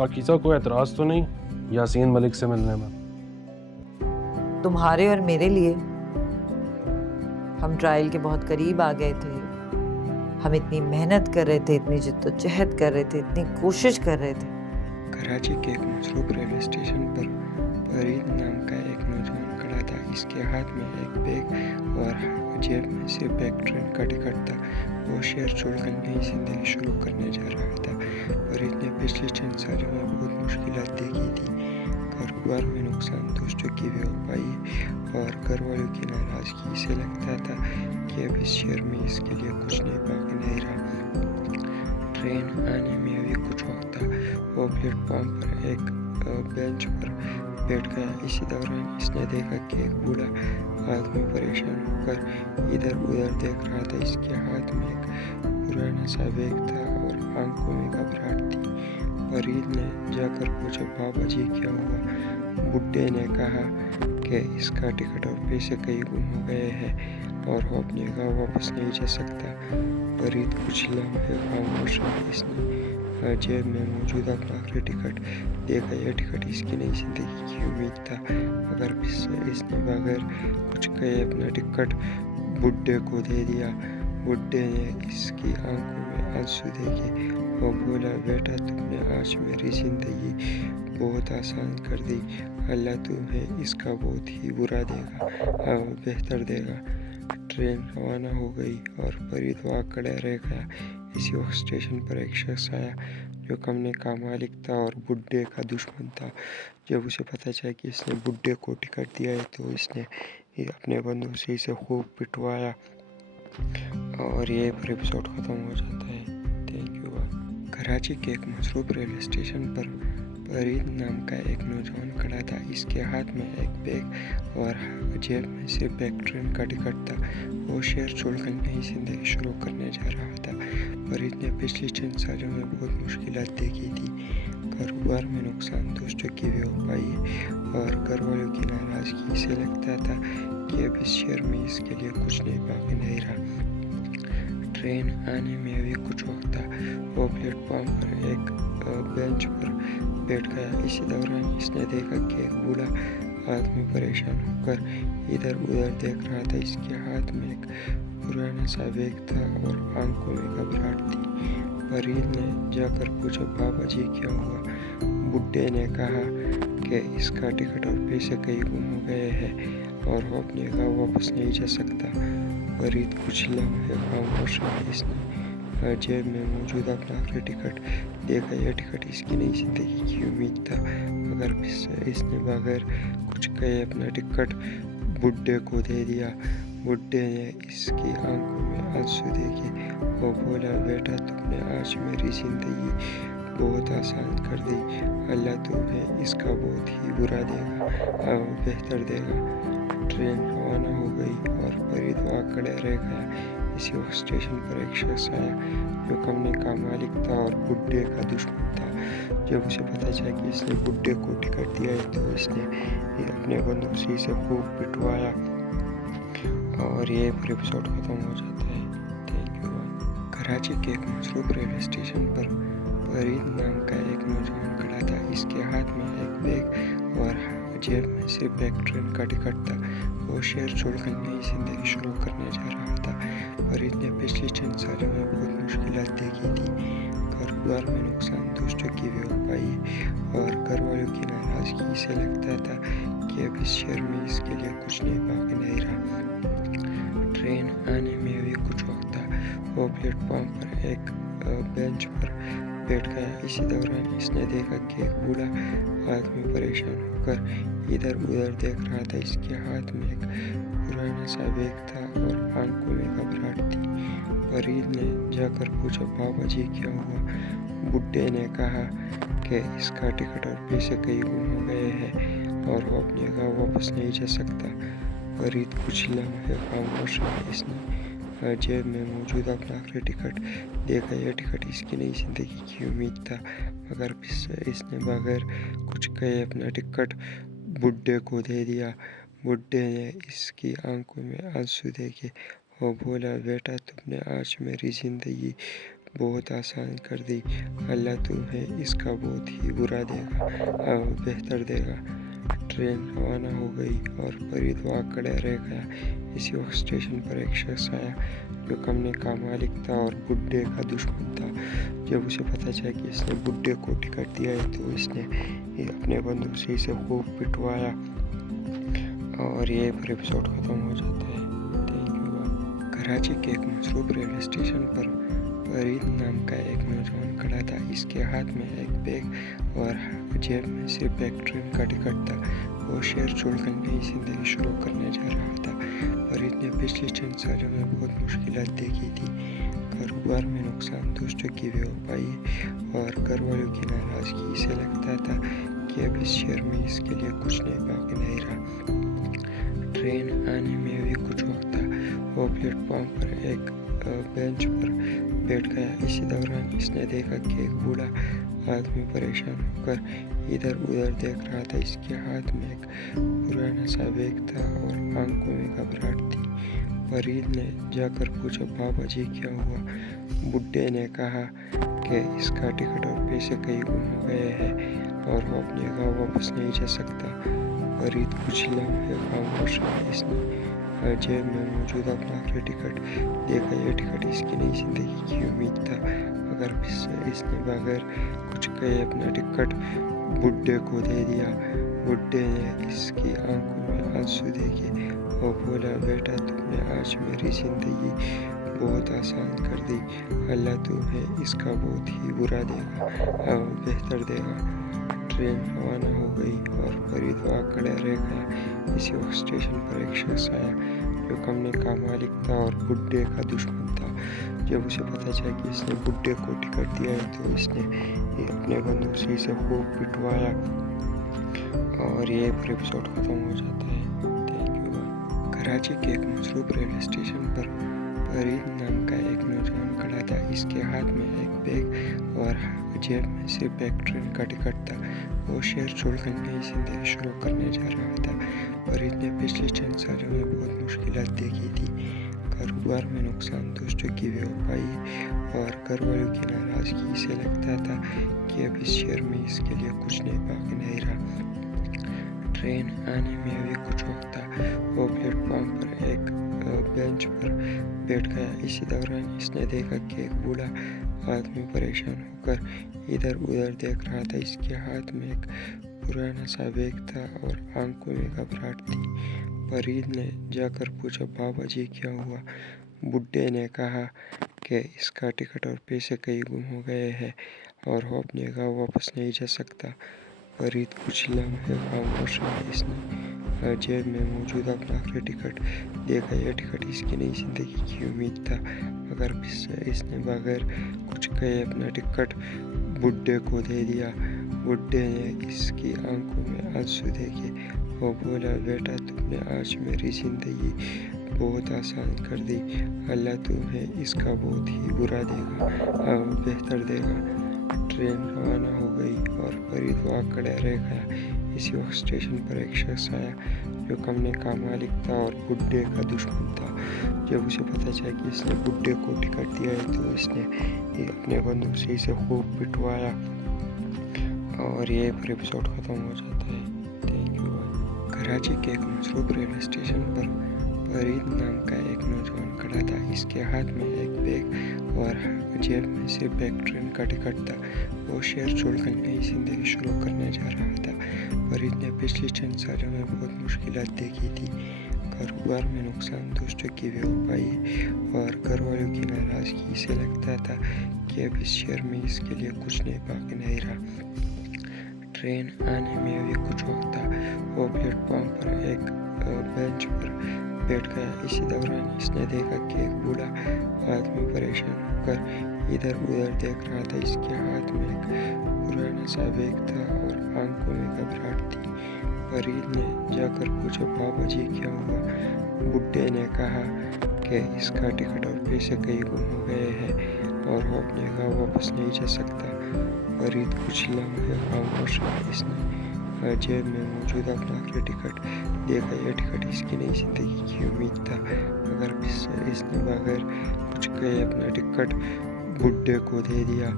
पाकीज़ा को एतराज़ तो नहीं यासीन मलिक से मिलने में? تمہارے اور میرے لیے ہم ٹرائل کے بہت قریب آ گئے تھے. ہم اتنی محنت کر رہے تھے، اتنی جدوجہد کر رہے تھے، اتنی کوشش کر رہے تھے. کراچی کے ایک مصروف ریلوے اسٹیشن پر فرید نام کا ایک نوجوان کھڑا تھا. اس کے ہاتھ میں ایک بیگ اور جیب میں صرف ایک ٹرین کا ٹکٹ تھا. وہ شہر چھوڑ کر نئی زندگی شروع کرنے جا رہا تھا. فرید نے پچھلے چند سالوں میں بہت مشکلات دیکھی تھی. کاروبار میں نقصان، دوستوں کی بے وفائی اور گھر والوں کی ناراضگی. اسے لگتا تھا کہ اب اس شہر میں اس کے لیے کچھ نہیں باقی نہیں رہا. ٹرین آنے میں ابھی کچھ وقت تھا. وہ پلیٹ فارم پر ایک بینچ پر بیٹھ گیا. اسی دوران اس نے دیکھا کہ ایک بوڑھا آدمی پریشان ہو کر ادھر ادھر دیکھ رہا تھا. اس کے ہاتھ میں ایک پرانا سا بیگ تھا اور آنکھوں میں گھبراہٹ تھی. فرید نے جا کر پوچھا، بابا جی کیا ہوا؟ بڈھے نے کہا کہ اس کا ٹکٹ اور پیسے کہیں گم ہو گئے ہیں اور وہ اپنے گاؤں واپس نہیں جا سکتا. فرید کچھ لمحے خاموش رہا. اس نے جیب میں موجود اپنا آخری ٹکٹ دیکھا. یہ ٹکٹ اس کی نئی زندگی کی امید تھا. مگر اس نے بغیر کچھ کہے اپنا ٹکٹ بڈھے کو دے دیا. بڈھے نے اس کی آنکھوں میں آنسو دیکھے. وہ بولا، بیٹا تم نے آج میری زندگی بہت آسان کر دی. اللہ تمہیں اس کا بہت ہی بہتر دے گا. ٹرین روانہ ہو گئی اور فرید وہاں کھڑا رہ گیا. اسی وقت اسٹیشن پر ایک شخص آیا جو کمرے کا مالک تھا اور بڈھے کا دشمن تھا. جب اسے پتہ چلا کہ اس نے بڈھے کو ٹکٹ دیا ہے تو اس نے اپنے بندوں سے اسے خوب پٹوایا. اور یہ پر ایپیسوڈ ختم ہو جاتا ہے. Thank you. کراچی کے ایک مصروف ریلوے اسٹیشن پر فرید نام کا ایک نوجوان کھڑا تھا. اس کے ہاتھ میں ایک بیگ اور جیب میں صرف ایک ٹرین کا ٹکٹ تھا. وہ شہر چھوڑ کر نئی زندگی شروع کرنے جا رہا تھا. فرید نے پچھلے چند سالوں میں بہت مشکلات دیکھی تھی. کاروبار میں نقصان، دوستوں کی بے وفائی اور گھر والوں کی ناراضگی. اسے لگتا تھا کہ اب اس شہر میں اس کے لیے کچھ نہیں باقی نہیں رہا. ٹرین آنے میں ابھی کچھ وقت تھا. وہ پلیٹ فارم پر ایک بینچ پر بیٹھ گیا. اسی دوران اس نے دیکھا کہ ایک بوڑھا آدمی پریشان ہو کر ادھر ادھر دیکھ رہا تھا. اس کے ہاتھ میں ایک پرانا سا بیگ تھا اور آنکھوں میں گھبراہٹ تھی. فرید نے جا کر پوچھا، بابا جی کیا ہوا؟ بڈھے نے کہا کہ اس کا ٹکٹ اور پیسے کہیں گم ہو گئے ہیں اور وہ اپنے گاؤں واپس نہیں جا سکتا. فرید کچھ لمحے خاموش رہا. اس نے جیب میں موجود اپنا آخری ٹکٹ دیکھا. یہ ٹکٹ اس کی نئی زندگی کی امید تھا. مگر اس نے بغیر کچھ کہے اپنا ٹکٹ بڈھے کو دے دیا. بڈھے نے اس کی آنکھوں میں آنسو دیکھے. وہ بولا، بیٹا تم نے آج میری زندگی بہت آسان کر دی. اللہ تمہیں اس کا بہت ہی بہتر دے گا. ٹرین روانہ ہو گئی اور فرید وہاں کھڑا رہ گیا. اسی وقت اسٹیشن پر ایک شخص آیا جو کمرے کا مالک تھا اور بڈھے کا دشمن تھا. جب اسے پتہ چلا کہ اس نے بڈھے کو ٹکٹ دیا ہے تو اس نے اپنے بندوں سے اسے خوب پٹوایا. اور یہ پر ایپیسوڈ ختم ہو جاتا ہے. Thank you. کراچی کے ایک مصروف ریلوے اسٹیشن پر فرید نام کا ایک نوجوان کھڑا تھا. اس کے ہاتھ میں ایک بیگ اور جیب میں صرف ایک ٹرین کا ٹکٹ تھا. وہ شہر چھوڑ کر نئی زندگی شروع کرنے جا رہا تھا. فرید نے پچھلے چند سالوں میں بہت مشکلات دیکھی تھی. کاروبار میں نقصان، دوستوں کی بے وفائی اور گھر والوں کی ناراضگی. اسے لگتا تھا کہ اب اس شہر میں اس کے لیے کچھ نہیں باقی نہیں رہا. ٹرین آنے میں ابھی کچھ وقت تھا. وہ پلیٹ فارم پر ایک بینچ پر بیٹھ گیا. اسی دوران اس نے دیکھا کہ ایک بوڑھا آدمی پریشان ہو کر ادھر ادھر دیکھ رہا تھا. اس کے ہاتھ میں ایک پرانا سا بیگ تھا اور آنکھوں میں گھبراہٹ تھی. فرید نے جا کر پوچھا، بابا جی کیا ہوا؟ بڈھے نے کہا کہ اس کا ٹکٹ اور پیسے کہیں گم ہو گئے ہیں اور وہ اپنے گاؤں واپس نہیں جا سکتا. فرید کچھ لمحے خاموش رہا. اس نے جیب میں موجود اپنا آخری ٹکٹ دیکھا. یہ ٹکٹ اس کی نئی زندگی کی امید تھا. مگر اس نے بغیر کچھ کہے اپنا ٹکٹ بڈھے کو دے دیا. بڈھے نے اس کی آنکھوں میں آنسو دیکھے. وہ بولا، بیٹا تم نے آج میری زندگی بہت آسان کر دی۔ اللہ تمہیں اس کا بہت ہی برا دے گا، بہتر دے گا۔ ٹرین روانہ ہو گئی اور فرید وہاں کھڑا رہ گیا۔ اسی وقت اسٹیشن پر ایک شخص آیا جو کمرے کا مالک تھا اور بڈھے کا دشمن تھا۔ جب اسے پتہ چلا کہ اس نے بڈھے کو ٹکٹ دیا ہے تو اس نے اپنے بندوق سے اسے خوب پٹوایا۔ اور یہ پر ایپیسوڈ ختم ہو جاتا ہے۔ Thank you. کراچی کے ایک مصروف ریلوے اسٹیشن پر فرید نام کا ایک نوجوان کھڑا تھا۔ اس کے ہاتھ میں ایک بیگ اور جیب میں صرف ایک ٹرین کا ٹکٹ تھا۔ وہ شہر چھوڑ کر نئی زندگی شروع کرنے جا رہا تھا۔ فرید نے پچھلے چند سالوں میں بہت مشکلات دیکھی تھی۔ کاروبار میں نقصان، دوستوں کی بے وفائی اور گھر والوں کی ناراضگی۔ اسے لگتا تھا کہ اب اس شہر میں اس کے لیے کچھ نہیں باقی نہیں رہا۔ ٹرین آنے میں ابھی کچھ وقت تھا۔ وہ پلیٹ فارم پر ایک بینچ پر بیٹھ گیا۔ اسی دوران اس نے دیکھا کہ ایک بوڑھا آدمی پریشان ہو کر ادھر ادھر دیکھ رہا تھا۔ اس کے ہاتھ میں ایک پرانا سا بیگ تھا اور آنکھوں میں گھبراہٹ تھی۔ فرید نے جا کر پوچھا، بابا جی کیا ہوا؟ بڈھے نے کہا کہ اس کا ٹکٹ اور پیسے کہیں گم ہو گئے ہیں اور وہ اپنے گاؤں واپس نہیں جا سکتا۔ فرید کچھ لمحے خاموش رہا۔ اس نے جیب میں موجود اپنا آخری ٹکٹ دیکھا۔ یہ ٹکٹ اس کی نئی زندگی کی امید تھا۔ اگر اس نے بغیر کچھ کہے اپنا ٹکٹ بڈھے کو دے دیا۔ بڈھے نے اس کی آنکھوں میں آنسو دیکھے۔ وہ بولا، بیٹا تم نے آج میری زندگی بہت آسان کر دی۔ اللہ تمہیں اس کا بہت ہی برا دے گا، بہتر دے گا۔ ٹرین روانہ ہو گئی اور فرید وہاں کھڑا رہ گیا۔ اسی وقت اسٹیشن پر ایک شخص آیا جو کمرے کا مالک تھا اور بڈھے کا دشمن تھا۔ جب اسے پتہ چلا کہ اس نے بڈھے کو ٹکٹ دیا ہے تو اس نے اپنے بندوق سے اسے خوب پٹوایا۔ اور یہ پر ایپیسوڈ ختم ہو جاتا ہے۔ Thank you. کراچی کے ایک مصروف ریلوے اسٹیشن پر فرید نام کا ایک نوجوان کھڑا تھا۔ اس کے ہاتھ میں ایک بیگ اور جیب میں صرف ایک ٹرین کا ٹکٹ تھا۔ وہ شہر چھوڑ کر نئی زندگی شروع کرنے جا رہا تھا۔ فرید نے پچھلے چند سالوں میں بہت مشکلات دیکھی تھی۔ کاروبار میں نقصان، دوستوں کی بے وفائی اور گھر والوں کی ناراضگی۔ اسے لگتا تھا کہ اب اس شہر میں اس کے لیے کچھ نہیں باقی نہیں رہا۔ ٹرین آنے میں ابھی کچھ وقت تھا۔ وہ پلیٹ فارم پر ایک بینچ پر بیٹھ گیا۔ اسی دوران اس نے دیکھا کہ ایک بوڑھا آدمی پریشان ہو کر ادھر ادھر دیکھ رہا تھا۔ اس کے ہاتھ میں ایک پرانا سا بیگ تھا اور آنکھوں میں گھبراہٹ تھی۔ فرید نے جا کر پوچھا، بابا جی کیا ہوا؟ بڈھے نے کہا کہ اس کا ٹکٹ اور پیسے کہیں گم ہو گئے ہیں اور وہ اپنے گاؤں واپس نہیں جا سکتا۔ فرید کچھ لمحے خاموش رہا۔ اس نے جیب میں موجود اپنا آخری ٹکٹ دیکھا۔ یہ ٹکٹ اس کی نئی زندگی کی امید تھا۔ اگر اس نے بغیر کچھ کہے اپنا ٹکٹ بڈھے کو دے دیا۔ بڈھے نے اس کی آنکھوں میں آنسو دیکھے۔ وہ بولا، بیٹا تم نے آج میری زندگی بہت آسان کر دی۔ اللہ تمہیں اس کا بہت ہی برا دے گا، بہتر دے گا۔ ٹرین روانہ ہو گئی اور فرید وہاں کھڑا رہ گیا۔ اسی وقت اسٹیشن پر ایک شخص آیا جو کمرے کا مالک تھا اور بڈھے کا دشمن تھا۔ جب اسے پتہ چلا کہ اس نے بڈھے کو ٹکٹ دیا ہے تو اس نے اپنے بندوق سے اسے خوب پٹوایا۔ اور یہ پر ایپیسوڈ ختم ہو جاتا ہے۔ Thank you. کراچی کے ایک مصروف ریلوے اسٹیشن پر فرید نام کا ایک نوجوان کھڑا تھا۔ اس کے ہاتھ میں ایک بیگ اور جیب میں صرف ایک ٹرین کا ٹکٹ تھا۔ وہ شہر چھوڑ کر نئی زندگی شروع کرنے جا رہا تھا۔ فرید نے پچھلے چند سالوں میں بہت مشکلات دیکھی تھی۔ کاروبار میں نقصان، دوستوں کی بے وفائی اور گھر والوں کی ناراضگی۔ اسے لگتا تھا کہ اب اس شہر میں اس کے لیے کچھ نہیں باقی نہیں رہا۔ ٹرین آنے میں ابھی کچھ وقت تھا۔ وہ پلیٹ فارم پر ایک بینچ پر بیٹھ گیا۔ اسی دوران اس نے دیکھا کہ ایک بوڑھا آدمی پریشان ہو کر ادھر ادھر دیکھ رہا تھا۔ اس کے ہاتھ میں ایک پرانا سا بیگ تھا اور آنکھوں میں گھبراہٹ تھی۔ فرید نے جا کر پوچھا، بابا جی کیا ہوا؟ بڈھے نے کہا کہ اس کا ٹکٹ اور پیسے کہیں گم ہو گئے ہیں اور وہ اپنے گاؤں واپس نہیں جا سکتا۔ فرید کچھ لمحے خاموش رہا۔ اس نے جیب میں موجود اپنا آخری ٹکٹ دیکھا۔ یہ ٹکٹ اس کی نئی زندگی کی امید تھا۔ اگر اس نے بغیر کچھ کہے اپنا ٹکٹ बुड्ढे को दे दिया।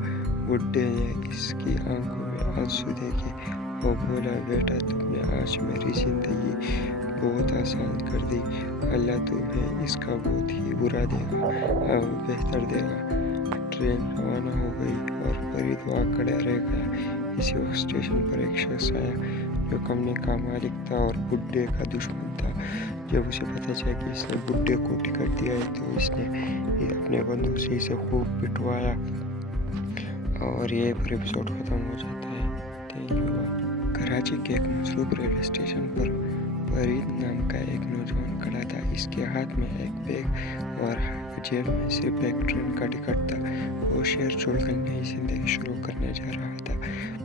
बुड्ढे ने इसकी आंखों में आंसू देखे और बोला, बेटा तुमने आज मेरी ज़िंदगी बहुत आसान कर दी। अल्लाह तुम्हें इसका बहुत ही बुरा देगा और बेहतर देगा। ट्रेन रवाना हो गई और फरीद वहाँ खड़ा रह गया। इसी वक्त स्टेशन पर एक शख्स आया जो कमरे का मालिक था और बुड्ढे का दुश्मन था। जब उसे पता चला कि इसने बुड्ढे को टिकट दिया है तो इसने अपने बंदूक से इसे खूब पिटवाया और ये पर एपिसोड ख़त्म हो जाता है। Thank you. कराची के एक मसरूफ रेलवे स्टेशन पर फरीद नाम का एक नौजवान खड़ा था। इसके हाथ में एक बैग और जेब में सिर्फ एक ट्रेन का टिकट था। वो शहर छोड़कर नई जिंदगी शुरू करने जा रहा था।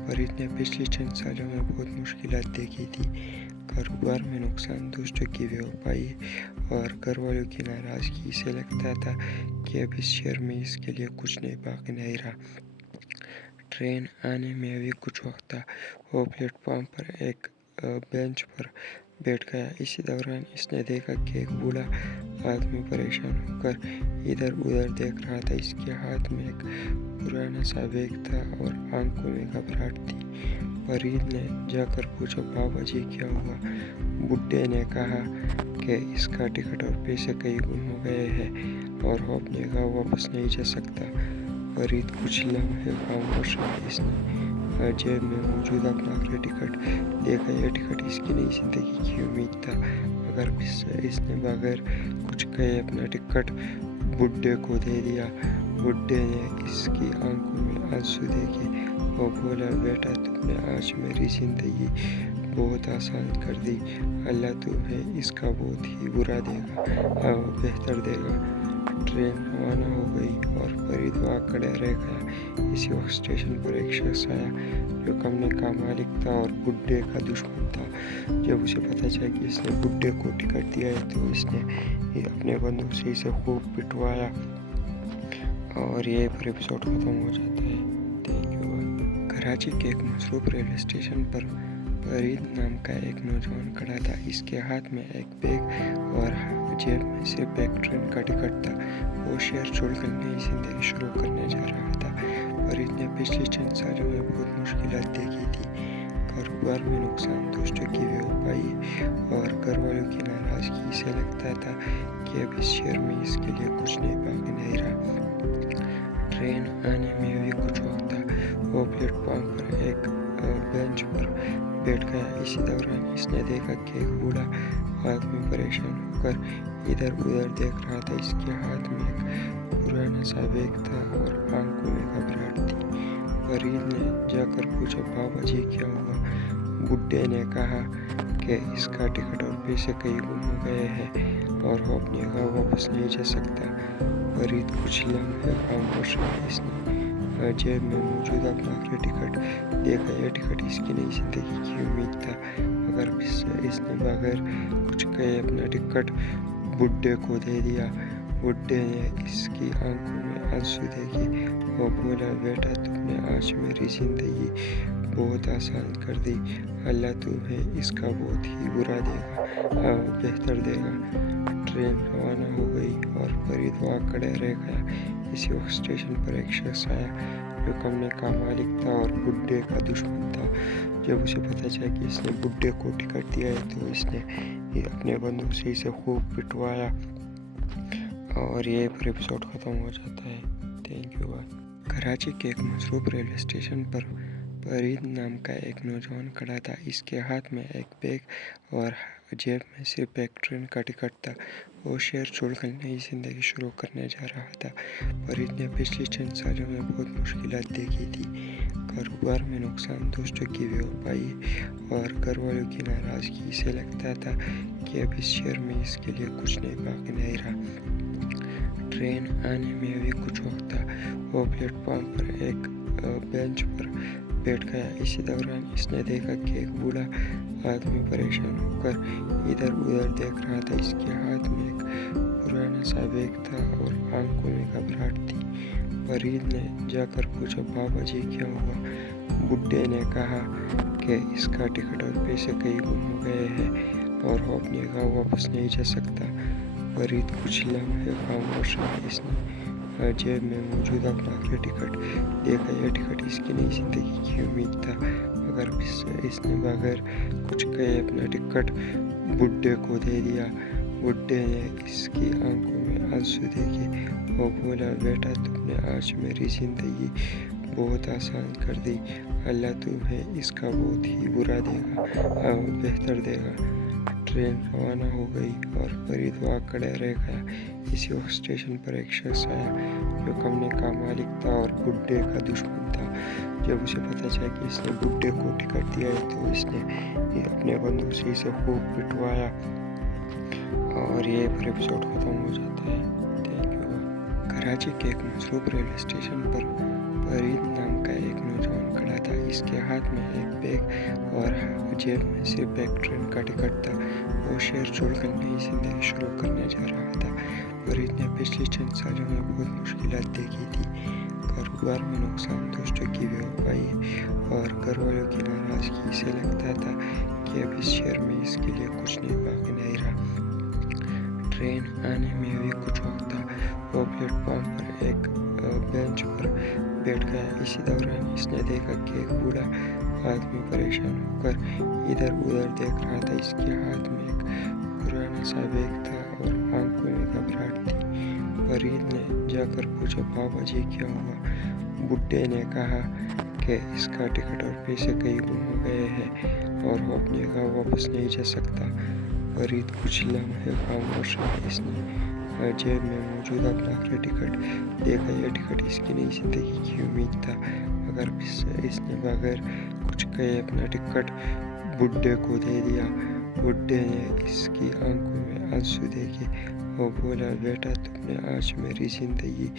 फरीद ने पिछले चंद सालों में बहुत मुश्किलात देखी थी। कारोबार में नुकसान, दोस्तों की बेवफाई और घर वालों की नाराज़गी। इसे लगता था कि अब इस शहर में इसके लिए कुछ नहीं बाकी नहीं रहा। ट्रेन आने में अभी कुछ वक्त था। वो प्लेटफॉर्म पर एक बेंच पर बैठ गया। इसी दौरान इसने देखा कि एक बूढ़ा आदमी परेशान होकर इधर उधर देख रहा था। इसके हाथ में एक पुराना सा बैग था और आंखों में घबराहट थी। फरीद ने जाकर पूछा, बाबा जी क्या हुआ? बुड्ढे ने कहा कि इसका टिकट और पैसे कहीं गुम हो गए हैं और वो अपने गाँव वापस नहीं जा सकता। फरीद कुछ लम्हे खामोश रहा। इसने जेब में मौजूद अपना आखिरी टिकट देखा। यह टिकट इसकी नई जिंदगी की उम्मीद था। मगर इसने बगैर कुछ कहे अपना टिकट बुड्ढे को दे दिया। बुड्ढे ने इसकी आंखों में आंसू देखे और बोला, बेटा तुमने आज मेरी ज़िंदगी बहुत आसान कर दी। अल्लाह तुम्हें इसका बहुत ही बुरा देगा और बेहतर देगा। ट्रेन रवाना हो गई और फरीद वहाँ खड़ा रह गया। इसी वक्त स्टेशन पर एक शख्स आया जो कमरे का मालिक था और बुड्ढे का दुश्मन था। जब उसे पता चला कि इसने बुड्ढे को टिकट दिया है तो इसने अपने बंदूक से इसे खूब पिटवाया और ये पर एपिसोड ख़त्म हो जाता है। Thank you. कराची के एक मसरूफ रेलवे स्टेशन पर फरीद नाम का एक नौजवान खड़ा था। इसके हाथ में एक बैग और जेब में सिर्फ एक ट्रेन का टिकट था। वो शहर छोड़कर नई जिंदगी शुरू करने जा रहा था। फरीद ने पिछले चंद सालों में बहुत मुश्किलात देखी थी। कारोबार में नुकसान, दोस्तों की बेवफाई और घर वालों की नाराज़गी। इसे लगता था कि अब इस शहर में इसके लिए कुछ नहीं बाकी नहीं रहा। ट्रेन आने में अभी कुछ वक्त था। वो प्लेटफॉर्म पर एक बेंच पर बैठ गया। इसी दौरान इसने देखा कि एक बूढ़ा आदमी परेशान होकर इधर उधर देख रहा था। इसके हाथ में एक पुराना सा बैग था और आंखों में घबराहट थी। फरीद ने जाकर पूछा, बाबा जी क्या हुआ? बुड्ढे ने कहा कि इसका टिकट और पैसे कहीं गुम हो गए हैं और वो अपने गाँव वापस नहीं जा सकता। फरीद कुछ लम्हे खामोश रहा। इसने जेब में मौजूद अपना आखिरी टिकट देखा। यह टिकट इसकी नई जिंदगी की उम्मीद था। मगर इसने बगैर कुछ कहे अपना टिकट बुड्ढे को दे दिया। बुड्ढे ने इसकी आंखों में आंसू देखे और बोला, बेटा तुमने आज मेरी ज़िंदगी बहुत आसान कर दी। अल्लाह तुम्हें इसका बहुत ही बुरा देगा और बेहतर देगा। ट्रेन रवाना हो गई और फरीद वहाँ खड़ा रह गया। इसी वक्त स्टेशन पर एक शख्स आया जो कमरे का मालिक था और बुड्ढे का दुश्मन था। जब उसे पता चला कि इसने बुड्ढे को टिकट दिया है तो इसने अपने बंदूक से इसे खूब पिटवाया और ये पर एपिसोड ख़त्म हो जाता है। Thank you. कराची के एक मसरूफ रेलवे स्टेशन पर फरीद नाम का एक नौजवान खड़ा था। इसके हाथ में एक बैग और जेब में सिर्फ एक ट्रेन का टिकट था। वो शहर छोड़कर नई जिंदगी शुरू करने जा रहा था। फरीद ने पिछले चंद सालों में बहुत मुश्किलात देखी थी। कारोबार में नुकसान, दोस्तों की बेवफाई और घर वालों की नाराज़गी। इसे लगता था कि अब इस शहर में इसके लिए कुछ नहीं बाकी नहीं रहा। ट्रेन आने में अभी कुछ वक्त था। वो प्लेटफॉर्म पर एक बेंच पर बैठ गया। इसी दौरान इसने देखा कि एक बूढ़ा आदमी परेशान होकर इधर उधर देख रहा था। इसके हाथ में एक पुराना सा बैग था और आंखों में घबराहट थी। फरीद ने जाकर पूछा, बाबा जी क्या हुआ? बुड्ढे ने कहा कि इसका टिकट और पैसे कहीं गुम हो गए हैं और वो अपने गाँव वापस नहीं जा सकता। फरीद कुछ लम्हे खामोश रहा। इसने जेब में मौजूद अपना आखिरी टिकट देखा। यह टिकट इसकी नई जिंदगी की उम्मीद था, मगर इसने बगैर कुछ कहे अपना टिकट बुड्ढे को दे दिया। बुड्ढे ने इसकी आंखों में आंसू देखे और बोला, बेटा तुमने आज मेरी ज़िंदगी बहुत आसान कर दी। अल्लाह तुम्हें इसका बहुत ही बुरा देगा और बेहतर देगा। ट्रेन रवाना हो गई और फरीद वहाँ खड़े रह गया। इसी वक्त स्टेशन पर एक शख्स आया जो कमरे का मालिक था और बुड्ढे का दुश्मन था। जब उसे पता चला कि इसने बुड्ढे को टिकट दिया है तो इसने अपने बंदूक से इसे खूब पिटवाया और ये पर एपिसोड खत्म हो जाता है। Thank you. कराची के एक मशरूफ रेलवे स्टेशन पर फरीद नाम का एक नौजवान खड़ा था। इसके हाथ में एक बैग और जेब में सिर्फ एक ट्रेन का टिकट था। वो शहर छोड़कर नई जिंदगी शुरू करने जा रहा था। फरीद ने पिछले चंद सालों में बहुत मुश्किलात देखी थी। कारोबार में नुकसान, दोस्तों की बेवफाई और घर वालों की नाराजगी। इसे लगता था कि अब इस शहर में इसके लिए कुछ नहीं बाकी नहीं रहा। ट्रेन आने में भी कुछ वक्त था। वो प्लेटफॉर्म पर एक बेंच पर बैठ गया। इसी दौरान इसने देखा कि एक बूढ़ा आदमी परेशान होकर इधर उधर देख रहा था। इसके हाथ में एक पुराना सा बैग था और आंखों में घबराहट थी। फरीद ने जाकर पूछा, बाबा जी क्या हुआ? बुड्ढे ने कहा कि इसका टिकट और पैसे कहीं गुम हो गए हैं और वो अपने गाँव वापस नहीं जा सकता। फरीद कुछ लम्हे खामोश रहा। इसने जेब में मौजूद अपना आखिरी टिकट देखा। यह टिकट इसकी नई जिंदगी की उम्मीद था, मगर इसने बगैर कुछ कहे अपना टिकट बुड्ढे को दे दिया। बुड्ढे ने इसकी आंखों में आंसू देखे और बोला, बेटा तुमने आज मेरी ज़िंदगी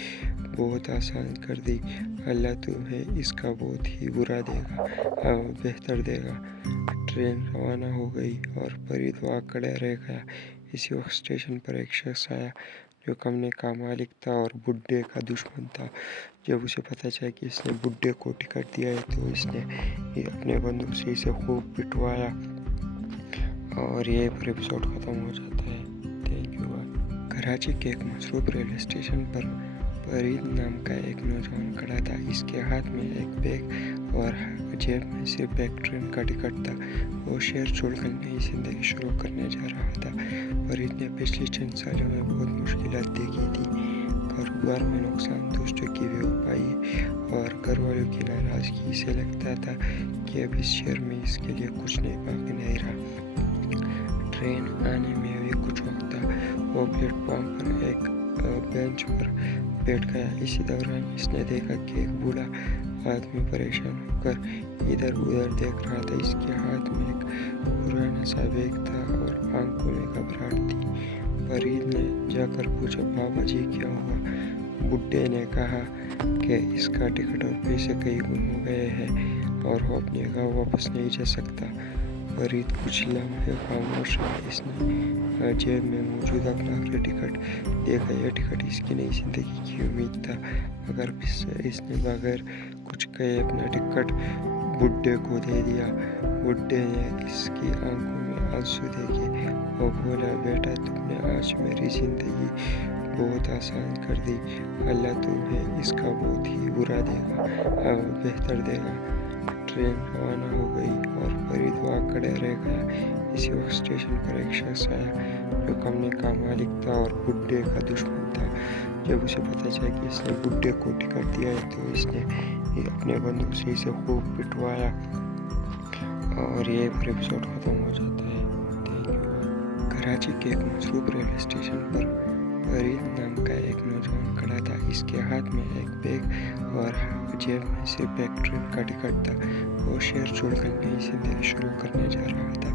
बहुत आसान कर दी। अल्लाह तुम्हें इसका बहुत ही बुरा देगा और बेहतर देगा। ट्रेन रवाना हो गई और फरीद वहाँ खड़े रह गया। इसी वक्त स्टेशन पर एक शख्स आया जो कमरे का मालिक था और बुड्ढे का दुश्मन था। जब उसे पता चला कि इसने बुड्ढे को टिकट दिया है तो इसने अपने बंदूक से इसे खूब पिटवाया और ये पर एपिसोड खत्म हो जाता है। Thank you. कराची के एक मशरूफ रेलवे स्टेशन पर फरीद नाम का एक नौजवान खड़ा था। इसके हाथ में एक बैग और जेब में सिर्फ एक ट्रेन का टिकट था। वो शहर छोड़कर नई जिंदगी शुरू करने जा रहा था। फरीद ने पिछले चंद सालों में बहुत मुश्किलात देखी थी। कारोबार में नुकसान, दोस्तों की बेवफाई और घर वालों की नाराजगी। इसे लगता था कि अब इस शहर में इसके लिए कुछ नहीं बाकी नहीं रहा। ट्रेन आने में भी कुछ वक्त था। वो प्लेटफॉर्म पर एक बेंच पर बैठ गया। इसी दौरान इसने देखा कि एक बूढ़ा आदमी परेशान होकर इधर उधर देख रहा था। इसके हाथ में एक पुराना सा बैग था और आंखों में घबराहट थी। फरीद ने जाकर पूछा, बाबा जी क्या हुआ? बुड्ढे ने कहा कि इसका टिकट और पैसे कहीं गुम हो गए हैं और वो अपने गाँव वापस नहीं जा सकता। फरीद कुछ लम्हे खामोश रहा। इसने जेब में मौजूद अपना आखिरी टिकट देखा। यह टिकट इसकी नई जिंदगी की उम्मीद था, मगर इसने बगैर कुछ कहे अपना टिकट बुड्ढे को दे दिया। बुड्ढे ने इसकी आंखों में आंसू देखे और बोला, बेटा तुमने आज मेरी ज़िंदगी बहुत आसान कर दी। अल्लाह तुम्हें इसका बहुत ही बुरा देगा और बेहतर देगा। ट्रेन रवाना हो गई और फरीद वहाँ खड़े रह गया। इसी वक्त स्टेशन पर एक शख्स आया जो कमरे का मालिक था और बुड्ढे का दुश्मन था। जब उसे पता चला कि इसने बुड्ढे को टिकट दिया है तो इसने अपने बंदूक से इसे खूब पिटवाया और ये पर एपिसोड खत्म हो जाता है। Thank you. कराची के एक मशरूफ रेलवे स्टेशन पर फरीद नाम का एक नौजवान खड़ा था। इसके हाथ में एक बैग और जेब में सिर्फ एक ट्रेन का टिकट था। वो शहर छोड़कर नई जिंदगी शुरू करने जा रहा था।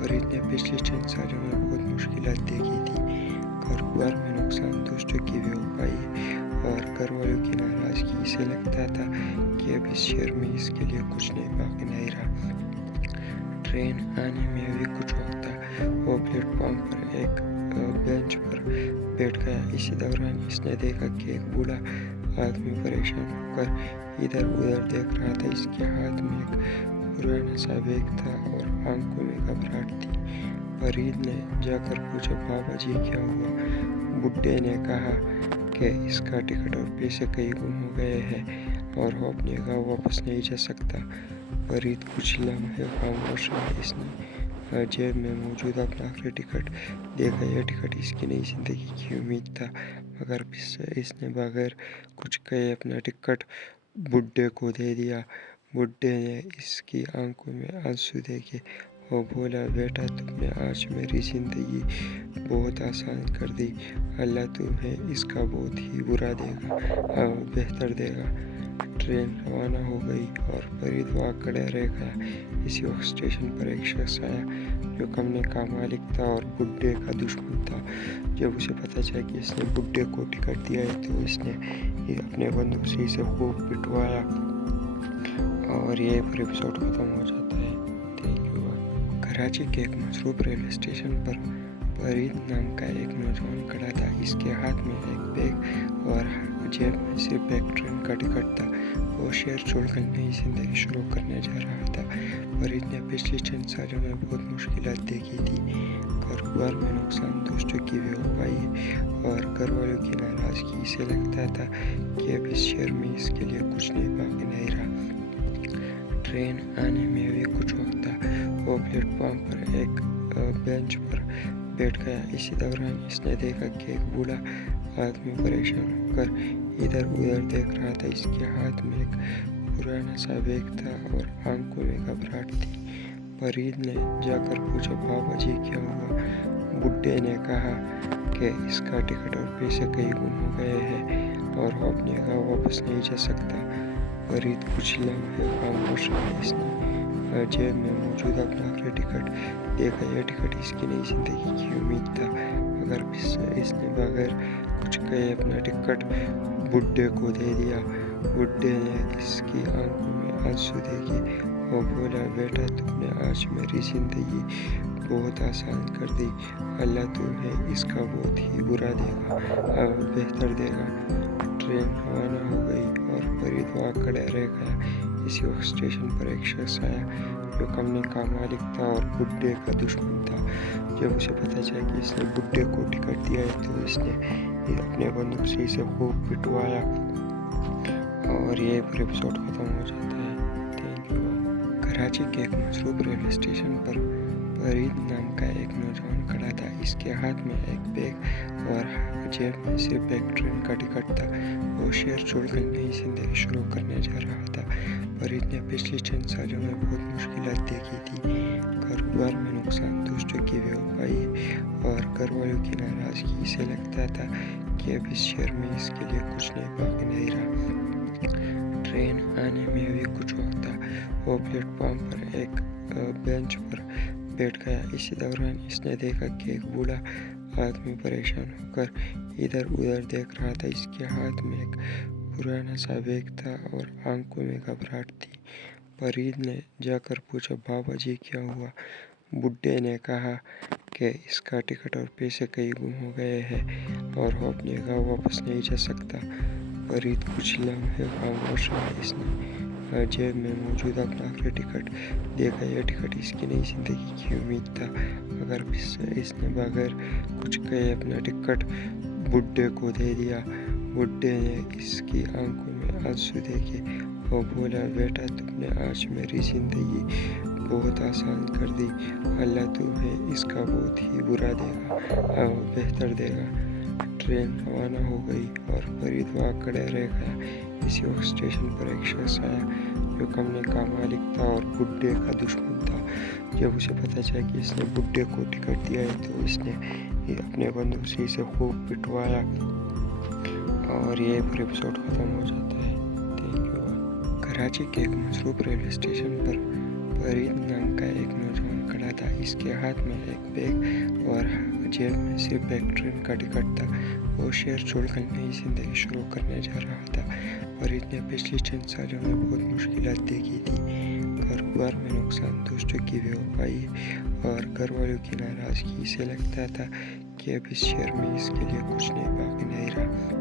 फरीद ने पिछले चंद सालों में बहुत मुश्किलात देखी थी। कारोबार में नुकसान, दोस्तों की बेवफाई और घर वालों की नाराजगी। इसे लगता था कि अब इस शहर में इसके लिए कुछ नहीं बाकी नहीं रहा। ट्रेन आने में भी कुछ वक्त था। वो प्लेटफॉर्म पर एक बेंच पर बैठ गया। इसी दौरान इसने देखा कि एक बूढ़ा आदमी परेशान होकर इधर उधर देख रहा था। इसके हाथ में एक पुराना सा बैग था और आंखों में घबराहट थी। फरीद ने जाकर पूछा, बाबा जी क्या हुआ? बुड्ढे ने कहा کہ اس کا ٹکٹ اور پیسے کہیں گم ہو گئے ہیں اور وہ اپنے گاؤں واپس نہیں جا سکتا۔ فرید کچھ لمحے خاموش رہا۔ اس نے جیب میں موجود اپنا آخری ٹکٹ دیکھا۔ یہ ٹکٹ اس کی نئی زندگی کی امید تھا، مگر اس نے بغیر کچھ کہے اپنا ٹکٹ بڈھے کو دے دیا۔ بڈھے نے اس کی آنکھوں میں آنسو دیکھے۔ وہ بولا، بیٹا تم نے آج میری زندگی بہت آسان کر دی۔ اللہ تمہیں اس کا بہت ہی برا دے گا، بہتر دے گا۔ ٹرین روانہ ہو گئی اور فرید وہاں کھڑا رہ گیا۔ اسی وقت اسٹیشن پر ایک شخص آیا جو کمرے کا مالک تھا اور بڈھے کا دشمن تھا۔ جب اسے پتہ چلا کہ اس نے بڈھے کو ٹکٹ دیا ہے تو اس نے اپنے بندوق سے اسے خوب پٹوایا۔ اور یہ پر ایپیسوڈ ختم ہو جاتا ہے۔ Thank you. کراچی کے ایک مصروف ریلوے اسٹیشن پر فرید نام کا ایک نوجوان کھڑا تھا۔ اس کے ہاتھ میں ایک بیگ اور جیب میں صرف ایک ٹرین کا ٹکٹ تھا۔ وہ شہر چھوڑ کر نئی زندگی شروع کرنے جا رہا تھا۔ فرید نے پچھلے چند سالوں میں بہت مشکلات دیکھی تھی۔ کاروبار میں نقصان، دوستوں کی بے وفائی اور گھر والوں کی ناراضگی۔ اسے لگتا تھا کہ اب اس شہر میں اس کے لیے کچھ نہیں باقی نہیں رہا۔ ٹرین آنے میں ابھی کچھ وقت تھا۔ وہ پلیٹ فارم پر ایک بینچ پر بیٹھ گیا۔ اسی دوران اس نے دیکھا کہ ایک بوڑھا آدمی پریشان ہو کر ادھر ادھر دیکھ رہا تھا۔ اس کے ہاتھ میں ایک پرانا سا بیگ تھا اور آنکھوں میں گھبراہٹ تھی۔ فرید نے جا کر پوچھا، بابا جی کیا ہوا؟ بڈھے نے کہا کہ اس کا ٹکٹ اور پیسے کہیں گم ہو گئے ہیں اور وہ اپنے گاؤں واپس نہیں جا سکتا۔ فرید کچھ لمحے خاموش رہا۔ اس نے جیب میں موجود اپنا آخری ٹکٹ دیکھا۔ یہ ٹکٹ اس کی نئی زندگی کی امید تھا، مگر اس نے بغیر کچھ کہے اپنا ٹکٹ بڈھے کو دے دیا۔ بڈھے نے اس کی آنکھوں میں آنسو دیکھے۔ وہ بولا، بیٹا تم نے آج میری زندگی بہت آسان کر دی۔ اللہ تمہیں اس کا بہت ہی برا دے گا، بہتر دے گا۔ ٹرین روانہ ہو گئی اور فرید وہاں کھڑا رہ گیا۔ اسی وقت اسٹیشن پر ایک شخص آیا جو کمرے کا مالک تھا اور بڈھے کا دشمن تھا۔ جب اسے پتہ چلا کہ اس نے بڈھے کو ٹکٹ دیا ہے تو اس نے اپنے بندوق سے اسے خوب پٹوایا۔ اور یہ پر ایپیسوڈ ختم ہو جاتا ہے۔ Thank you. کراچی کے ایک مصروف ریلوے اسٹیشن پر فرید نام کا ایک نوجوان کھڑا تھا۔ اس کے ہاتھ میں ایک بیگ اور جیب میں صرف ایک ٹرین کا ٹکٹ تھا۔ وہ شہر چھوڑ کر نئی زندگی شروع کرنے جا رہا تھا۔ فرید نے پچھلے چند سالوں میں بہت مشکلات دیکھی تھی۔ کاروبار میں نقصان، دوستوں کی بے وفائی اور گھر والوں کی ناراضگی۔ اسے لگتا تھا کہ اب اس شہر میں اس کے لیے کچھ نہیں باقی نہیں رہا۔ ٹرین آنے میں ابھی کچھ وقت تھا۔ وہ پلیٹ فارم پر ایک بینچ پر بیٹھ گیا۔ اسی دوران اس نے دیکھا کہ ایک بوڑھا آدمی پریشان ہو کر ادھر ادھر دیکھ رہا تھا۔ اس کے ہاتھ میں ایک پرانا سا بیگ تھا اور آنکھوں میں گھبراہٹ تھی۔ فرید نے جا کر پوچھا، بابا جی کیا ہوا؟ بڈھے نے کہا کہ اس کا ٹکٹ اور پیسے کہیں گم ہو گئے ہیں اور وہ اپنے گاؤں واپس نہیں جا سکتا۔ فرید کچھ لمحے خاموش رہا۔ اس نے جیب میں موجود اپنا آخری ٹکٹ دیکھا۔ یہ ٹکٹ اس کی نئی زندگی کی امید تھا، مگر اس نے بغیر کچھ کہے اپنا ٹکٹ بڈھے کو دے دیا۔ بڈھے نے اس کی آنکھوں میں آنسو دیکھے۔ وہ بولا، بیٹا تم نے آج میری زندگی بہت آسان کر دی۔ اللہ تمہیں اس کا بہت ہی برا دے گا، بہتر دے گا۔ ٹرین روانہ ہو گئی اور فرید وہاں کھڑا رہ گیا۔ اسی وقت اسٹیشن پر ایک شخص آیا جو کمرے کا مالک تھا اور بڈھے کا دشمن تھا۔ جب اسے پتہ چلا کہ اس نے بڈھے کو ٹکٹ دیا ہے تو اس نے اپنے بندوق سے اسے خوب پٹوایا۔ اور یہ پر ایپیسوڈ ختم ہو جاتا ہے۔ Thank you. کراچی کے ایک مصروف ریلوے اسٹیشن پر فرید نام کا ایک نوجوان کھڑا تھا۔ اس کے ہاتھ میں ایک بیگ اور جیب میں صرف ایک ٹرین کا ٹکٹ تھا۔ وہ شہر چھوڑ کر نئی زندگی شروع کرنے جا رہا تھا۔ فرید نے پچھلے چند سالوں میں بہت مشکلات دیکھی تھی۔ کاروبار میں نقصان، دوستوں کی بے وفائی اور گھر والوں کی ناراضگی۔ اسے لگتا تھا کہ اب اس شہر میں اس کے لیے کچھ نہیں باقی نہیں رہا۔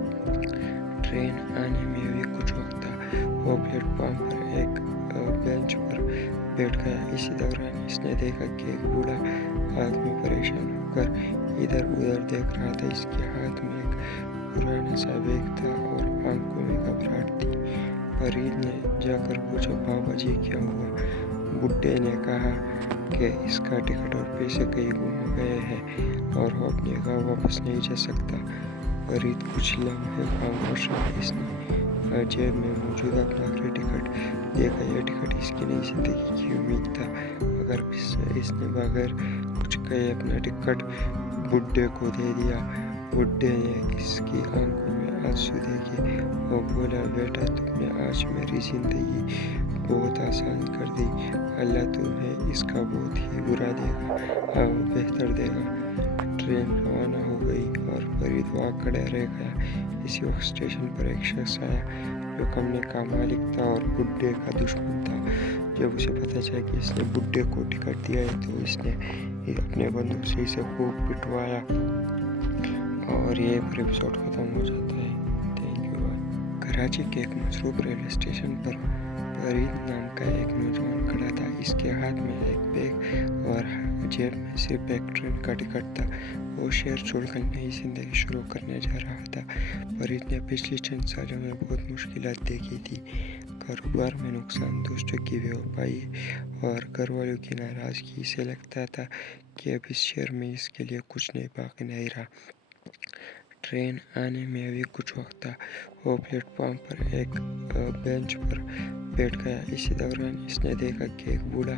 ٹرین آنے میں ابھی کچھ وقت تھا۔ وہ پلیٹ فارم پر ایک بینچ پر بیٹھ گیا۔ اسی دوران اس نے دیکھا کہ ایک بوڑھا آدمی پریشان ہو کر ادھر ادھر دیکھ رہا تھا۔ اس کے ہاتھ میں ایک पुराना सा बैग था और आंखों में घबराहट थी। फरीद ने जाकर पूछा, बाबा जी क्या हुआ? बुड्ढे ने कहा कि इसका टिकट और पैसे कहीं गुम हो गए हैं और वो अपने गाँव वापस नहीं जा सकता। फरीद कुछ लम्हे खामोश रहा। इसने जेब में मौजूद अपना आखिरी टिकट देखा। यह टिकट इसकी नई जिंदगी की उम्मीद था। अगर इसने बगैर कुछ कहे अपना टिकट बुड्ढे को दे दिया। बुड्ढे ने इसकी आंखों में आंसू देखे। वो बोला, बेटा तुमने आज मेरी जिंदगी बहुत आसान कर दी। अल्लाह तुम्हें इसका बहुत ही बुरा देगा, बेहतर देगा। ट्रेन रवाना हो गई और फरीद वहाँ खड़ा रह गया। इसी वक्त स्टेशन पर एक शख्स आया जो कमरे का मालिक था और बुड्ढे का दुश्मन था। जब उसे पता चला कि इसने बुड्ढे को टिकट दिया है तो इसने अपने बंदूक से इसे खूब पिटवाया और ये एपिसोड खत्म हो जाता है। Thank you. कराची के एक मशरूफ रेलवे स्टेशन पर फरीद नाम का एक नौजवान खड़ा था। इसके हाथ में एक बैग और जेब में सिर्फ एक ट्रेन का टिकट था। वो शहर छोड़कर नई जिंदगी शुरू करने जा रहा था। फरीद ने पिछले चंद सालों में बहुत मुश्किलात देखी थी। कारोबार में नुकसान, दोस्तों की बेवफाई और घर वालों की नाराज़गी। इसे लगता था कि अब इस शहर में इसके लिए कुछ नहीं बाकी नहीं रहा। ट्रेन आने में अभी कुछ वक्त था। वो प्लेटफॉर्म पर एक बेंच पर बैठ गया। इसी दौरान इसने देखा कि एक बूढ़ा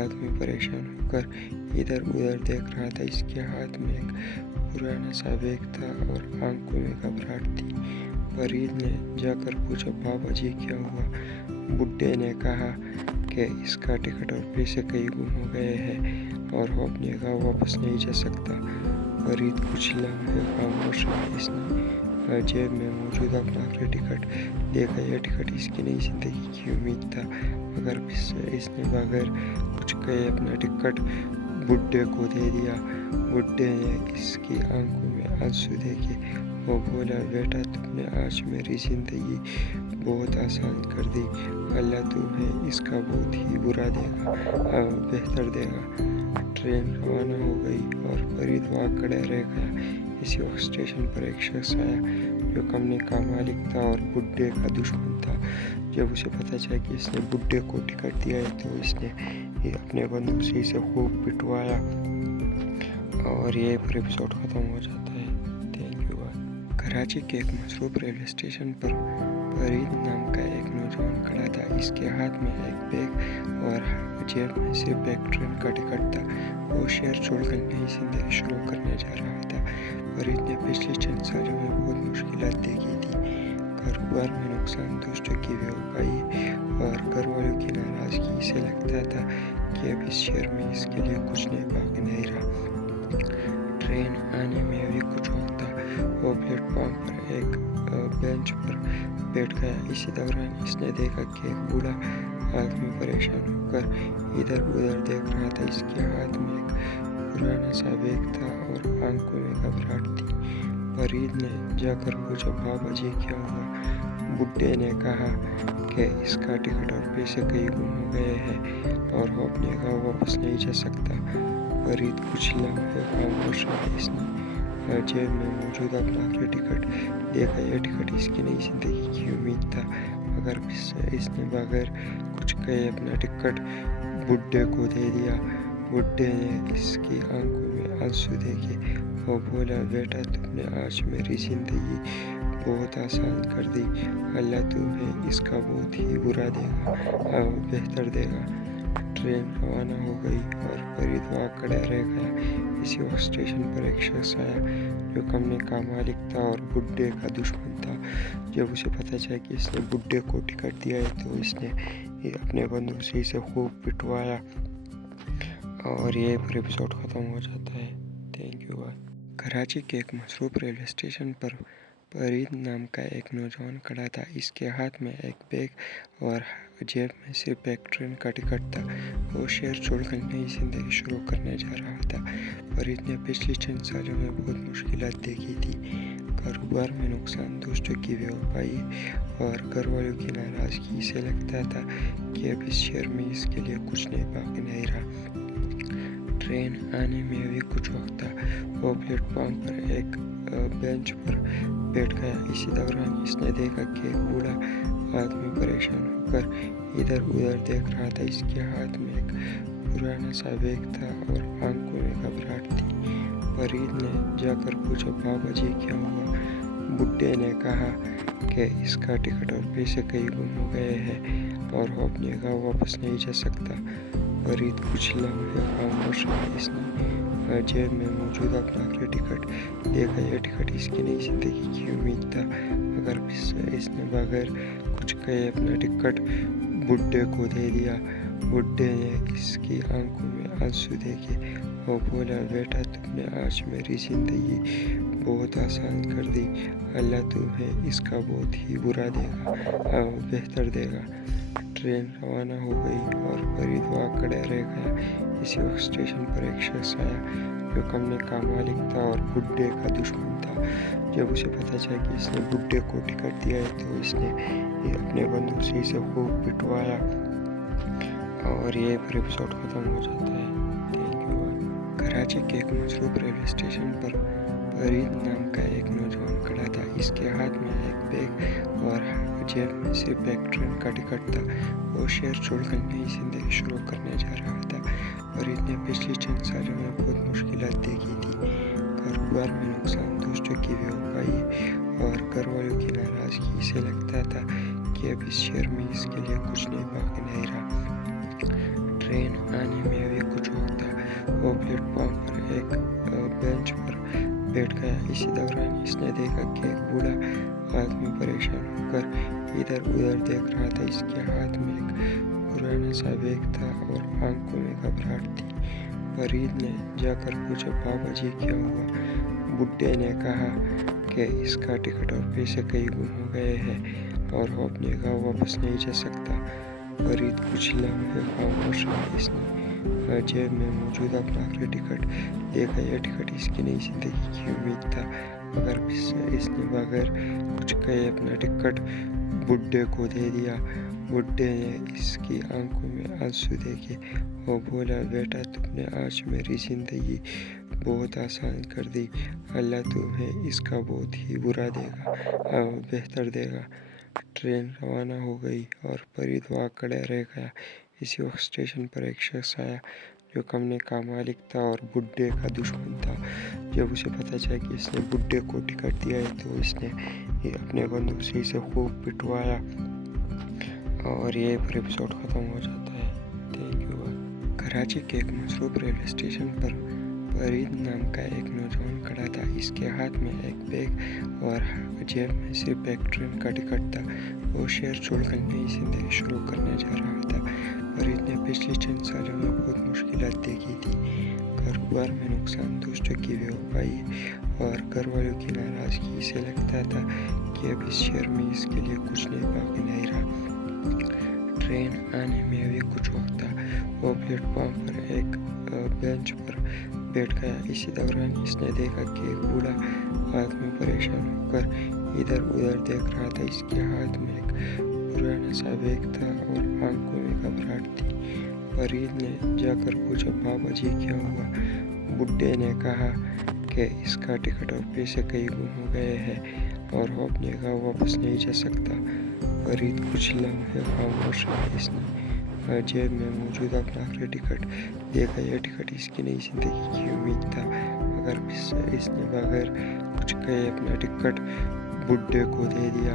आदमी परेशान होकर इधर उधर देख रहा था। इसके हाथ में एक पुराना सा बैग था और आंखों में घबराहट थी। फरीद ने जाकर पूछा, बाबा जी क्या हुआ? बुड्ढे ने कहा कि इसका टिकट और पैसे कहीं गुम हो गए हैं और वो अपने गाँव वापस नहीं जा सकता। फरीद कुछ लम्हे खामोश रहा। इसने जेब में मौजूद अपना आखिरी टिकट देखा। यह टिकट इसकी नई जिंदगी की उम्मीद था। अगर इसने बगैर कुछ कहे अपना टिकट बुड्ढे को दे दिया। बुड्ढे ने इसकी आंखों में आंसू देखे। वो बोला, बेटा तुमने आज मेरी जिंदगी बहुत आसान कर दी। अल्लाह तुम्हें इसका बहुत ही बुरा देगा, बेहतर देगा। ट्रेन रवाना हो गई और फरीद वहाँ खड़ा रह गया। इसी वक्त स्टेशन पर एक शख्स आया जो कमरे का मालिक था और बुड्ढे का दुश्मन था। जब उसे पता चला कि इसने बुड्ढे को टिकट दिया है तो इसने अपने बंदूक से इसे खूब पिटवाया और ये एपिसोड खत्म हो जाता है। Thank you. कराची के एक मशरूफ रेलवे स्टेशन पर फरीद नाम का एक नौजवान खड़ा था। इसके हाथ में एक बैग और जेब में सिर्फ एक ट्रेन का टिकट था। वो शहर छोड़कर नई जिंदगी शुरू करने जा रहा था। फरीद ने पिछले चंद सालों में बहुत मुश्किलात देखी थी। कारोबार में नुकसान, दोस्तों की बेवफाई और घर वालों की नाराज़गी। इसे लगता था कि अब इस शहर में इसके लिए कुछ नहीं बाकी नहीं रहा। ट्रेन आने में अभी कुछ वक्त था। वो प्लेटफॉर्म पर एक बेंच पर बैठ गया। इसी दौरान इसने देखा कि एक बूढ़ा आदमी परेशान होकर इधर उधर देख रहा था। इसके हाथ में एक पुराना सा बैग था और आंखों में घबराहट थी। फरीद ने जाकर पूछा, बाबा जी क्या हुआ? बुड्ढे ने कहा कि इसका टिकट और पैसे कहीं गुम हो गए हैं और वो अपने गाँव वापस नहीं जा सकता। फरीद कुछ लम्हे खामोश रहा। इसने जेब में मौजूद अपना आखिरी टिकट देखा। यह टिकट इसकी नई जिंदगी की उम्मीद था। अगर इसने बगैर कुछ कहे अपना टिकट बुड्ढे को दे दिया। बुड्ढे ने इसकी आंखों में आंसू देखे। वो बोला, बेटा तुमने आज मेरी जिंदगी बहुत आसान कर दी। अल्लाह तुम्हें इसका बहुत ही बुरा देगा, बेहतर देगा। ट्रेन रवाना हो गई और फरीद वहाँ खड़ा रह गया। इसी वक्त स्टेशन पर एक शख्स आया जो कमरे का मालिक था और बुड्ढे का दुश्मन था। जब उसे पता चला कि इसने बुड्ढे को टिकट दिया है तो इसने अपने बंदूक से इसे खूब पिटवाया और ये एपिसोड ख़त्म हो जाता है। Thank you. कराची के एक मशरूफ रेलवे स्टेशन पर फरीद नाम का एक नौजवान खड़ा था। इसके हाथ में एक बैग और जेब में सिर्फ एक ट्रेन का टिकट था। वो शहर छोड़कर नई जिंदगी शुरू करने जा रहा था। फरीद ने पिछले चंद सालों में बहुत मुश्किलात देखी थी। कारोबार में नुकसान, दोस्तों की बेवफाई और घर वालों की नाराज़गी। इसे लगता था कि अब इस शहर में इसके लिए कुछ नहीं बाकी नहीं रहा। ट्रेन आने में भी कुछ वक्त था। वो प्लेटफॉर्म पर एक बेंच पर बैठ गया। इसी दौरान इसने देखा कि एक बूढ़ा आदमी परेशान होकर इधर उधर देख रहा था। इसके हाथ में एक पुराना सा बैग था और आंखों में घबराहट थी। फरीद ने जाकर पूछा, बाबा जी क्या हुआ? बुड्ढे ने कहा कि इसका टिकट और पैसे कहीं गुम हो गए हैं और वो अपने गाँव वापस नहीं जा सकता। फरीद कुछ लम्हे खामोश रहा। इसने जेब में मौजूद अपना आखिरी टिकट देखा। यह टिकट इसकी नई जिंदगी की उम्मीद था। अगर इसने बगैर कुछ कहे अपना टिकट बुड्ढे को दे दिया। बुड्ढे ने इसकी आंखों में आंसू देखे। वो बोला, बेटा तुमने आज मेरी जिंदगी बहुत आसान कर दी। अल्लाह तुम्हें इसका बहुत ही बुरा देगा, बेहतर देगा। ट्रेन रवाना हो गई और फरीद वहाँ खड़ा रह गया। इसी वक्त स्टेशन पर एक शख्स आया जो कमरे का मालिक था और बुड्ढे का दुश्मन था। जब उसे पता चला कि इसने बुड्ढे को टिकट दिया है तो इसने अपने बंदूक से इसे खूब पिटवाया और ये एपिसोड खत्म हो जाता है। Thank you. कराची के एक मशरूफ रेलवे स्टेशन पर फरीद नाम का एक नौजवान खड़ा था। इसके हाथ में एक बैग और जेब में सिर्फ एक ट्रेन का टिकट था। वो शहर छोड़कर नई जिंदगी शुरू करने जा रहा था। फरीद ने पिछले चंद सालों में बहुत मुश्किलात देखी थी। कारोबार में नुकसान, दोस्तों की बेवफाई और घर वालों की नाराजगी। इसे लगता था कि अब इस शहर में इसके लिए कुछ नहीं बाकी नहीं रहा। ट्रेन आने में भी कुछ वक्त था। वो प्लेटफॉर्म पर एक बेंच पर बैठ गया। इसी दौरान इसने देखा कि एक बूढ़ा आदमी परेशान होकर इधर उधर देख रहा था। इसके हाथ में एक पुराना सा बैग था और आंखों में घबराहट थी। फरीद ने जाकर पूछा, बाबा जी क्या हुआ? बुड्ढे ने कहा कि इसका टिकट और पैसे कहीं गुम हो गए हैं और वो अपने गाँव वापस नहीं जा सकता। फरीद कुछ लम्हे खामोश रहा। इसने जेब में मौजूद अपना आखिरी टिकट देखा। यह टिकट इसकी नई जिंदगी की उम्मीद था। अगर इसने बगैर कुछ कहे अपना टिकट बुड्ढे को दे दिया। बुड्ढे ने इसकी आंखों में आंसू देखे। वो बोला, बेटा तुमने आज मेरी जिंदगी बहुत आसान कर दी। अल्लाह तुम्हें इसका बहुत ही बुरा देगा, बेहतर देगा। ट्रेन रवाना हो गई और फरीद वहाँ खड़ा रह गया। इसी वक्त स्टेशन पर एक शख्स आया जो कमरे का मालिक था और बुड्ढे का दुश्मन था। जब उसे पता चला कि इसने बुड्ढे को टिकट दिया है तो इसने अपने बंदूक से इसे खूब पिटवाया और ये एपिसोड खत्म हो जाता है। Thank you. कराची के एक मशरूफ रेलवे स्टेशन पर फरीद नाम का एक नौजवान खड़ा था। इसके हाथ में एक बैग और जेब में सिर्फ एक ट्रेन का टिकट था। वो शहर छोड़कर नई जिंदगी शुरू करने जा रहा था। फरीद ने पिछले चंद सालों में बहुत मुश्किलात देखी थी। कारोबार में नुकसान, दोस्तों की बेवफाई और घर वालों की नाराजगी। इसे लगता था कि अब इस शहर में इसके लिए कुछ नहीं बाकी नहीं रहा। ट्रेन आने में भी कुछ वक्त था। वो प्लेटफॉर्म पर एक बेंच पर बैठ गया। इसी दौरान इसने देखा कि एक बूढ़ा आदमी परेशान होकर इधर उधर देख रहा था। इसके हाथ में एक पुराना सा बैग था और आंखों में घबराहट थी। फरीद ने जाकर पूछा, बाबा जी क्या हुआ? बुड्ढे ने कहा कि इसका टिकट और पैसे कहीं गुम हो गए हैं और वो अपने गाँव वापस नहीं जा सकता। फरीद कुछ लम्हे खामोश रहा। इसने जेब में मौजूद अपना आखिरी टिकट देखा। यह टिकट इसकी नई जिंदगी की उम्मीद था। अगर इसने बगैर कुछ कहे अपना टिकट बुड्ढे को दे दिया।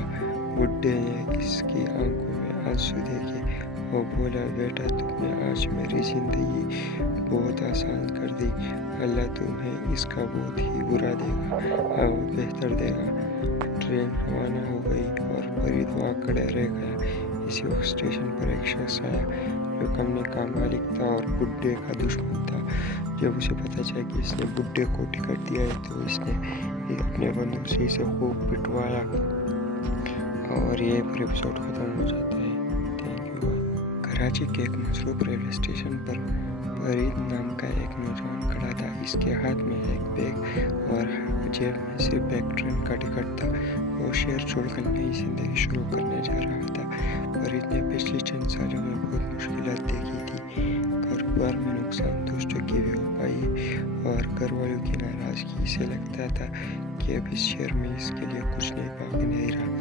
बुड्ढे ने इसकी आंखों में आंसू देखे। वो बोला, बेटा तुमने आज मेरी जिंदगी बहुत आसान कर दी। अल्लाह तुम्हें इसका बहुत ही बुरा देगा, बेहतर देगा। ट्रेन रवाना हो गई और फरीद वहाँ खड़ा रह गया। इसी वक्त स्टेशन पर एक शख्स आया जो कमरे का मालिक था और बुड्ढे का दुश्मन था। जब उसे पता चला कि इसने बुड्ढे को टिकट दिया है तो इसने अपने बंदूक से इसे खूब पिटवाया और ये एपिसोड खत्म हो जाता है। Thank you. कराची के एक मशरूफ रेलवे स्टेशन पर फरीद नाम का एक नौजवान खड़ा था। इसके हाथ में एक बैग और जेब में सिर्फ एक ट्रेन का टिकट था। वो शहर छोड़कर नई जिंदगी शुरू करने जा रहा था। फरीद ने पिछले चंद सालों में बहुत मुश्किलात देखी थी। कारोबार में नुकसान दोस्तों की बेवफाई और घर वालों की नाराज़गी से लगता था कि अब इस शहर में इसके लिए कुछ नहीं बाकी नहीं रहा।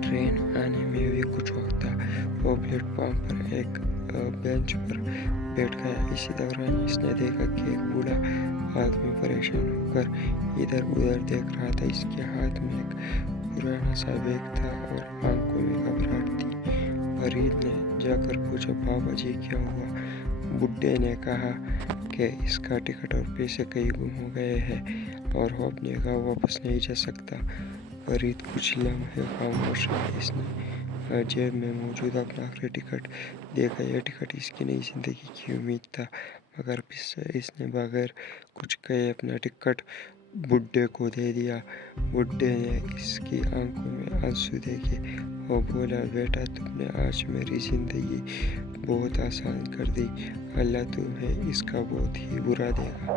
ट्रेन आने में भी कुछ वक्त था। वो प्लेटफॉर्म पर एक बेंच पर बैठ गया। इसी दौरान इसने देखा कि एक बूढ़ा आदमी परेशान होकर इधर उधर देख रहा था। इसके हाथ में एक पुराना सा बैग था और आंखों में घबराहट थी। फरीद ने जाकर पूछा, बाबा जी क्या हुआ? बुड्ढे ने कहा कि इसका टिकट और पैसे कहीं गुम हो गए हैं और वो अपने गाँव वापस नहीं जा सकता। फरीद कुछ लम्हे खामोश रहा। इसने जेब में मौजूद अपना आखिरी टिकट देखा। यह टिकट इसकी नई जिंदगी की उम्मीद था, मगर इसने बगैर कुछ कहे अपना टिकट बुड्ढे को दे दिया। बुड्ढे ने इसकी आंखों में आंसू देखे और बोला, बेटा तुमने आज मेरी ज़िंदगी बहुत आसान कर दी। अल्लाह तुम्हें इसका बहुत ही बुरा देगा।